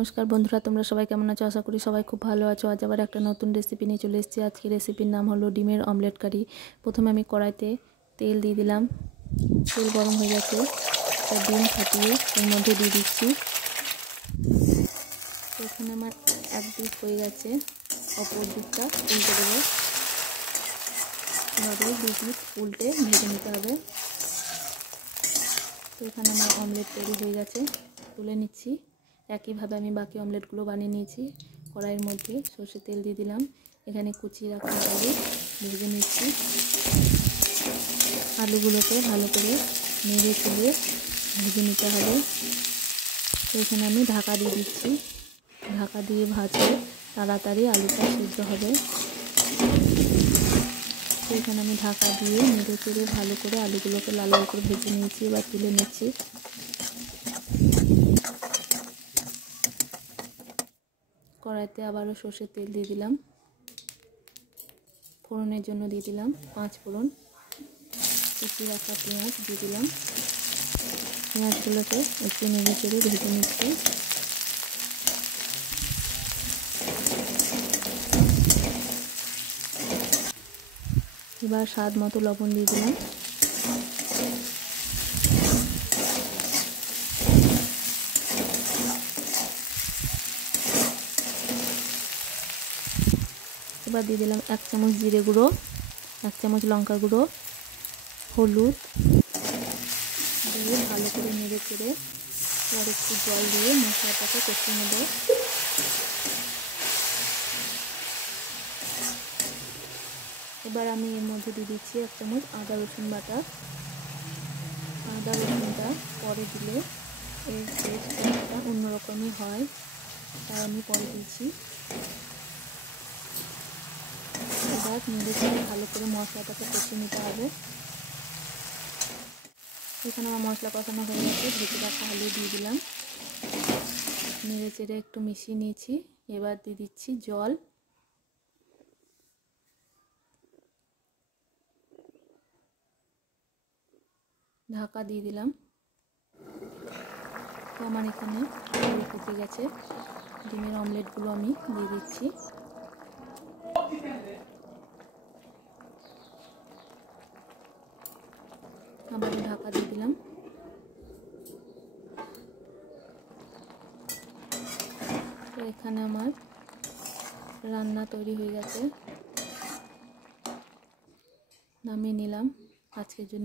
नमस्कार बंधुरा তোমরা সবাই কেমন আছো আশা করি সবাই খুব ভালো আছো। আজ আবার একটা নতুন রেসিপি নিয়ে চলে এসেছি। আজকে রেসিপির নাম হলো ডিমের অমলেট কারি। প্রথমে আমি কড়াইতে তেল দিয়ে দিলাম। তেল গরম হয়ে গেছে, ডিম ফাটিয়ে এর মধ্যে দিয়ে দিচ্ছি। এখানে আমার এক দিক হয়ে গেছে, অপর দিকটা উল্টে দেবো। এভাবে দুই পিঠ উল্টে ভেজে নিতে হবে। তো এখানে আমার অমলেট তৈরি হয়ে গেছে, তুলে নিচ্ছি। একইভাবে আমি বাকি অমলেটগুলো বানিয়ে নিয়েছি। কড়াইয়ের মধ্যে সরষের তেল দিয়ে দিলাম। এখানে কুচিয়ে রাখা আলু ভেজে নিচ্ছি। আলুগুলোকে ভালো করে নেড়ে চেড়ে ভেজে নিতে হবে। তো এখানে আমি ঢাকা দিয়ে দিচ্ছি। ঢাকা দিয়ে ভাজলে তাড়াতাড়ি আলুটা সিদ্ধ হবে। তো এখানে আমি ঢাকা দিয়ে নেড়ে চেড়ে ভালো করে আলুগুলোকে লাল লাল করে ভেজে নিয়েছি। এবার তুলে নিচ্ছি। কড়াইতে আবারও সরষের তেল দিয়ে দিলাম। ফোড়নের জন্য দিয়ে দিলাম 5 ফোড়ন। কুচি রাখা পেঁয়াজ দিয়ে দিলাম। পেঁয়াজগুলোকে একটু নেড়ে চেড়ে ভেজে নিচ্ছি। এবার স্বাদ মতো লবণ দিয়ে দিলাম। এবার দিয়ে দিলাম 1 চামচ জিরে গুঁড়ো, 1 চামচ লঙ্কা গুঁড়ো, হলুদ দিয়ে ভালো করে নেড়ে চেড়ে আর একটু জল দিয়ে মশলাটাকে কষিয়ে নেব। এবার আমি এর মধ্যে দিয়ে দিচ্ছি 1 চামচ আদা রসুন বাটা। আদা রসুনটা পরে দিলে এর টেস্টটা অন্যরকমই হয়, তাই আমি পরে দিচ্ছি। এবার নেড়ে চেড়ে ভালো করে মশলাটাকে কষিয়ে নিতে হবে। এখানে আমার মশলা কষানো হয়ে গেছে, ভেজে রাখা আলু দিয়ে দিলাম। নেড়ে চেড়ে একটু মিশিয়ে নিয়েছি। এবার দিয়ে দিচ্ছি জল। ঢাকা দিয়ে দিলাম। তো আমার এখানে ফুটে গেছে। ডিমের অমলেটগুলো আমি দিয়ে দিচ্ছি। আবার ঢাকা দিয়ে দিলাম। তো এখানে আমার রান্না তৈরি হয়ে গেছে, নামিয়ে নিলাম। আজকের জন্য